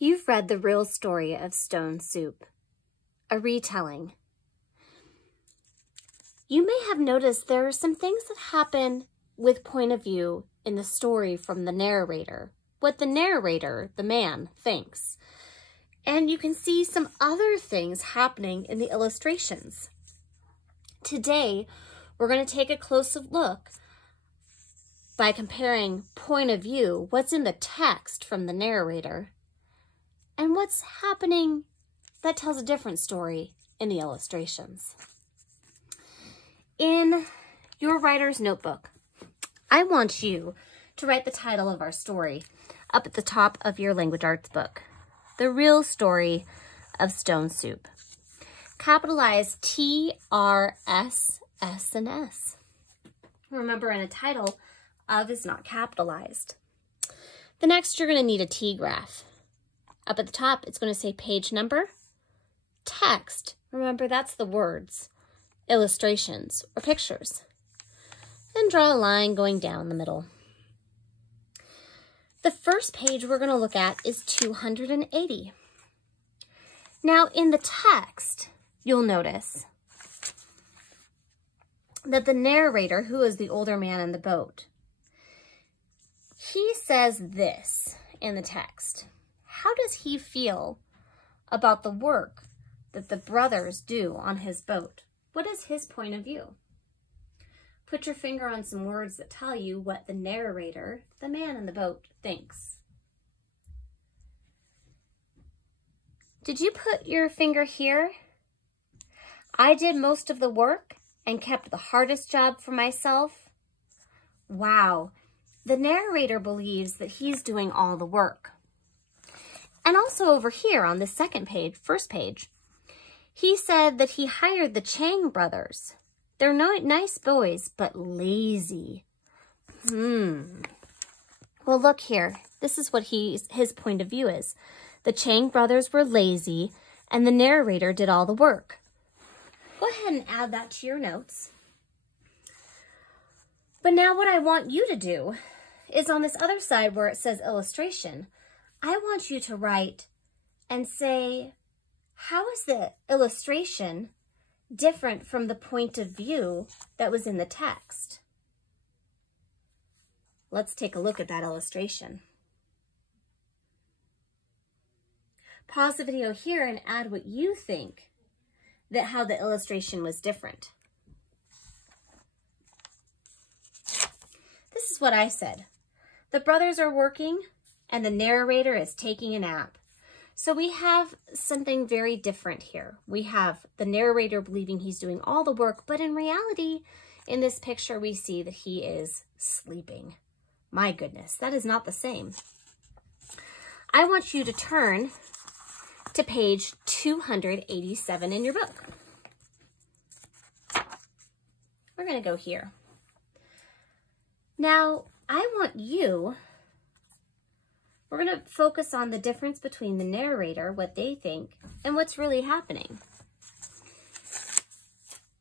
You've read The Real Story of Stone Soup, a retelling. You may have noticed there are some things that happen with point of view in the story from the narrator, what the narrator, the man, thinks. And you can see some other things happening in the illustrations. Today, we're going to take a closer look by comparing point of view, what's in the text from the narrator, and what's happening that tells a different story in the illustrations. In your writer's notebook, I want you to write the title of our story up at the top of your language arts book. The Real Story of Stone Soup. Capitalize T, R, S, S, and S. Remember, in a title, of is not capitalized. The next, you're going to need a T graph. Up at the top, it's going to say page number, text. Remember, that's the words, illustrations, or pictures. And draw a line going down the middle. The first page we're going to look at is 280. Now, in the text, you'll notice that the narrator, who is the older man in the boat, he says this in the text. How does he feel about the work that the brothers do on his boat? What is his point of view? Put your finger on some words that tell you what the narrator, the man in the boat, thinks. Did you put your finger here? I did most of the work and kept the hardest job for myself. Wow, the narrator believes that he's doing all the work. And also over here on this second page, first page, he said that he hired the Chang brothers. They're nice boys, but lazy. Well, look here. This is what his point of view is. The Chang brothers were lazy, and the narrator did all the work. Go ahead and add that to your notes. But now what I want you to do is on this other side where it says illustration, I want you to write and say, how is the illustration different from the point of view that was in the text? Let's take a look at that illustration. Pause the video here and add what you think that how the illustration was different. This is what I said. The brothers are working and the narrator is taking a nap. So we have something very different here. We have the narrator believing he's doing all the work, but in reality, in this picture, we see that he is sleeping. My goodness, that is not the same. I want you to turn to page 287 in your book. We're going to go here. Now, we're going to focus on the difference between the narrator, what they think, and what's really happening.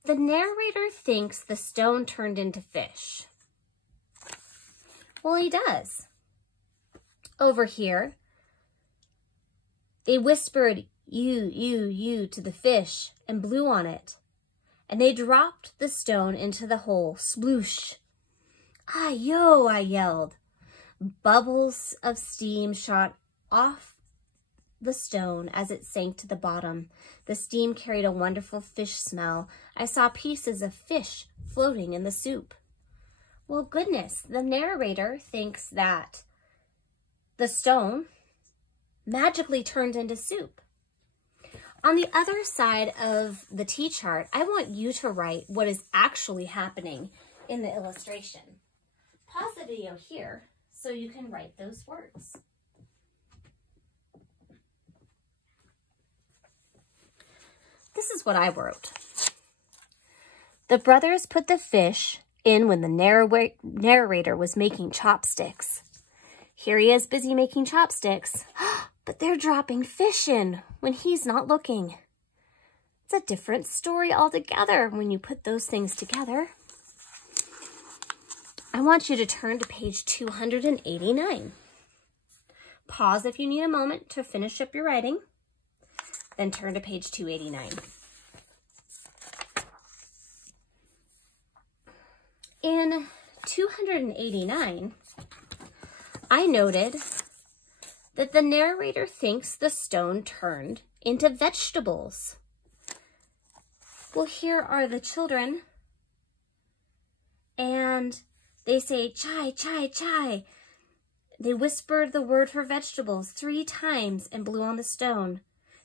The narrator thinks the stone turned into fish. Well, he does. Over here, they whispered, you, to the fish and blew on it. And they dropped the stone into the hole, sploosh. Ah, yo, I yelled. Bubbles of steam shot off the stone as it sank to the bottom. The steam carried a wonderful fish smell. I saw pieces of fish floating in the soup. Well, goodness, the narrator thinks that the stone magically turned into soup. On the other side of the T-chart, I want you to write what is actually happening in the illustration. Pause the video here so you can write those words. This is what I wrote. The brothers put the fish in when the narrator was making chopsticks. Here he is busy making chopsticks, but they're dropping fish in when he's not looking. It's a different story altogether when you put those things together. I want you to turn to page 289. Pause if you need a moment to finish up your writing, then turn to page 289. In 289, I noted that the narrator thinks the stone turned into vegetables. Well, here are the children, and they say, chai, chai, chai. They whispered the word for vegetables 3 times and blew on the stone.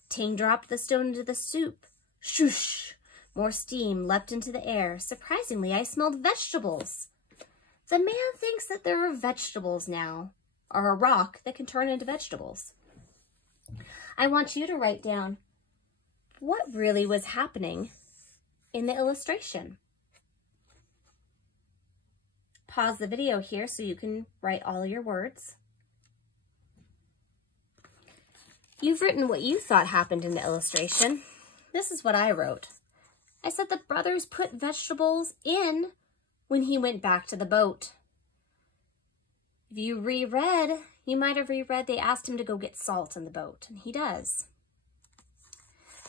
Ting dropped the stone into the soup. Shoosh! More steam leapt into the air. Surprisingly, I smelled vegetables. The man thinks that there are vegetables now, or a rock that can turn into vegetables. I want you to write down what really was happening in the illustration. Pause the video here so you can write all your words. You've written what you thought happened in the illustration. This is what I wrote. I said the brothers put vegetables in when he went back to the boat. If you reread, you might have reread they asked him to go get salt in the boat, and he does.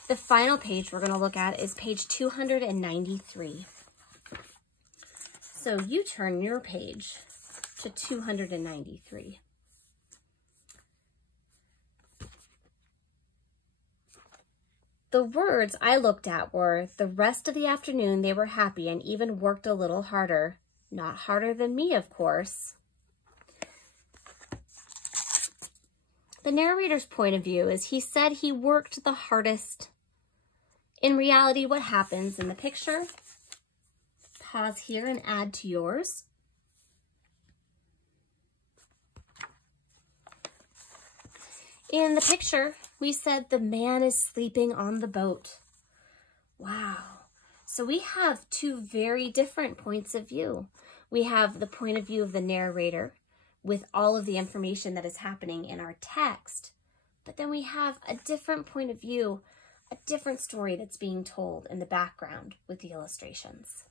The final page we're going to look at is page 293. So you turn your page to 293. The words I looked at were, the rest of the afternoon they were happy and even worked a little harder. Not harder than me, of course. The narrator's point of view is he said he worked the hardest. In reality, what happens in the picture? Pause here and add to yours. In the picture, we said the man is sleeping on the boat. Wow. So we have 2 very different points of view. We have the point of view of the narrator with all of the information that is happening in our text, but then we have a different point of view, a different story that's being told in the background with the illustrations.